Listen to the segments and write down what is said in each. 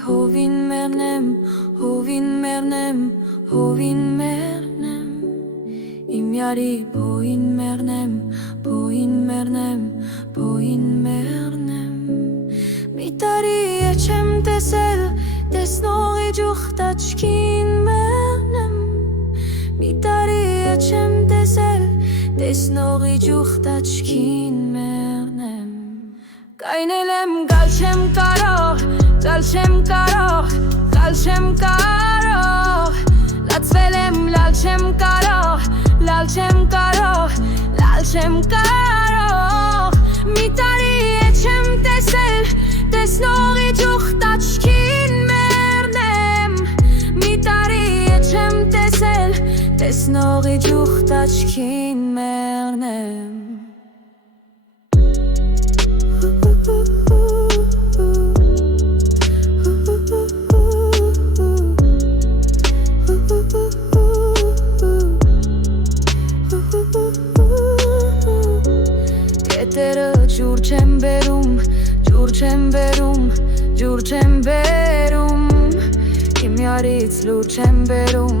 հովին մեռնեմ, հովին մեռնեմ, հովին մեռնեմ Իմ յարի բոյին մեռնեմ, բոյին մեռնեմ, բոյին մեռնեմ Մի տարի է չեմ տեսել, տեսնողի ջուխտ աչքին մեռնեմ Մի տարի է չեմ տեսել, տեսնողի ջուխտ աչքին մեռնեմ Կայնել եմ գալ չեմ կարող, գալ չեմ կարող, գալ չեմ կարող Լացվել եմ լալ չեմ կարող, լալ չեմ կարող, լալ չեմ կարող Մի տարի է չեմ տեսել, տեսնողի ջուխտ աչքին մեռնեմ Մի տարի է չեմ տեսել, տեսնողի ջուխտ աչքին մեռնեմ Կետերը ջուր չեմ բերում, ջուր չեմ բերում, ջուր չեմ բերում Իմ յարից լուր չեմ բերում,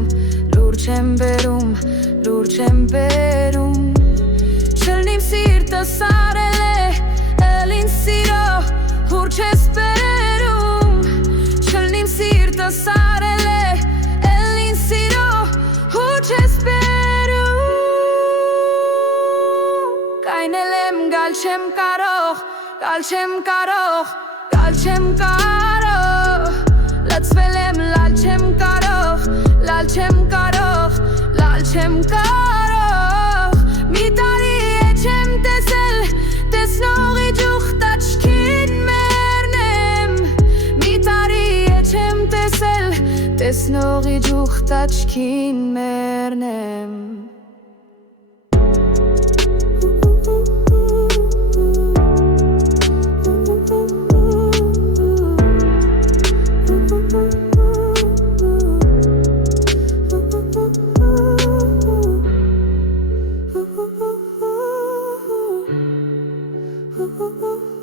լուր չեմ բերում, լուր չեմ բերում Չլնիմ սիրտը սարել է, էլին սիրո, հուր չես բերում Չլնիմ սիրտը սարել է, էլին սիրո, հուր չես բերում Կայնել եմ գալ չեմ կարող, գալ չեմ կարող, գալ չեմ կարող Լացվել եմ լալ չեմ կարող, լալ չեմ կարող, լալ չեմ կարող Մի տարի է չեմ տեսել, տեսնողի ջուխտ աչքին մեռնեմ Մի տարի է չեմ տեսել, տեսնողի ջուխտ աչքին մեռնեմ Ooh.